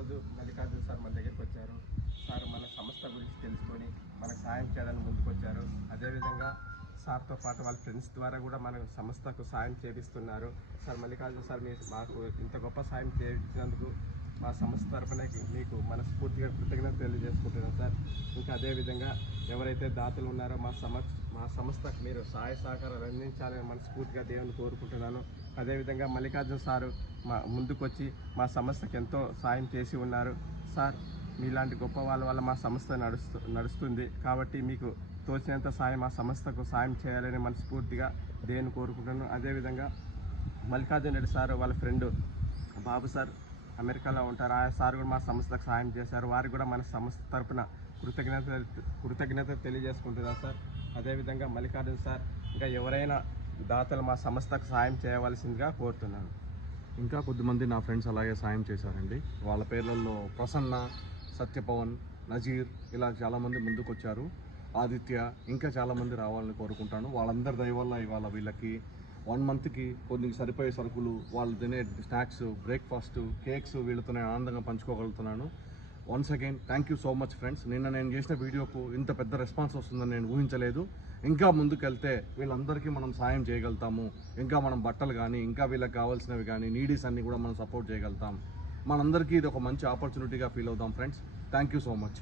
ఈరోజు మల్లికార్జున సార్ మన దగ్గరికి వచ్చారు. సార్ మన సంస్థ గురించి తెలుసుకొని మనకు సాయం చేయడానికి ముందుకొచ్చారు. అదేవిధంగా సార్తో పాటు వాళ్ళ ఫ్రెండ్స్ ద్వారా కూడా మన సంస్థకు సాయం చేపిస్తున్నారు. సార్ మల్లికార్జున సార్ మాకు ఇంత గొప్ప సాయం చేయించినందుకు మా సంస్థ తరఫున మీకు మనస్ఫూర్తిగా కృతజ్ఞత తెలియజేసుకుంటున్నాం సార్. ఇంకా అదేవిధంగా ఎవరైతే దాతలు ఉన్నారో మా సంస్థకు మీరు సహాయ సహకారాలు అందించాలని మనస్ఫూర్తిగా దేవుని కోరుకుంటున్నాను. అదేవిధంగా మల్లికార్జున సారు ముందుకొచ్చి మా సంస్థకు ఎంతో సాయం చేసి ఉన్నారు. సార్ మీలాంటి గొప్ప వాళ్ళ వల్ల మా సంస్థ నడుస్తుంది కాబట్టి మీకు తోచినంత సాయం మా సంస్థకు సాయం చేయాలని మనస్ఫూర్తిగా దేవుని కోరుకుంటున్నాను. అదేవిధంగా మల్లికార్జున రెడ్డి సార్ వాళ్ళ ఫ్రెండ్ బాబు సార్ అమెరికాలో ఉంటారు. ఆ సార్ కూడా మా సంస్థకు సాయం చేశారు. వారికి కూడా మన సంస్థ తరఫున కృతజ్ఞత తెలియజేసుకుంటున్నాను సార్. అదేవిధంగా మల్లికార్జున సార్ ఇంకా ఎవరైనా దాతలు మా సంస్థకు సాయం చేయవలసిందిగా కోరుతున్నాను. ఇంకా కొద్దిమంది నా ఫ్రెండ్స్ అలాగే సాయం చేశారండి. వాళ్ళ పేర్లలో ప్రసన్న, సత్యపవన్, నజీర్ ఇలా చాలామంది ముందుకు వచ్చారు. ఆదిత్య ఇంకా చాలామంది రావాలని కోరుకుంటాను. వాళ్ళందరి దయ వల్ల ఇవాళ వీళ్ళకి 1 మంత్కి కొన్ని సరిపోయే సరుకులు, వాళ్ళు తినే స్నాక్స్, బ్రేక్ఫాస్ట్, కేక్స్ వీళ్ళతోనే ఆనందంగా పంచుకోగలుగుతున్నాను. Once again thank you so much friends. నిన్న నేను చేసిన వీడియోకు ఇంత పెద్ద రెస్పాన్స్ వస్తుందని నేను ఊహించలేదు. ఇంకా ముందుకెళ్తే వీళ్ళందరికీ మనం సాయం చేయగలుగుతాము. ఇంకా మనం బట్టలు కానీ ఇంకా వీళ్ళకి కావాల్సినవి కానీ నీడీస్ అన్నీ కూడా మనం సపోర్ట్ చేయగలుగుతాం. మనందరికీ ఇది ఒక మంచి ఆపర్చునిటీగా ఫీల్ అవుతాం friends. Thank you so much.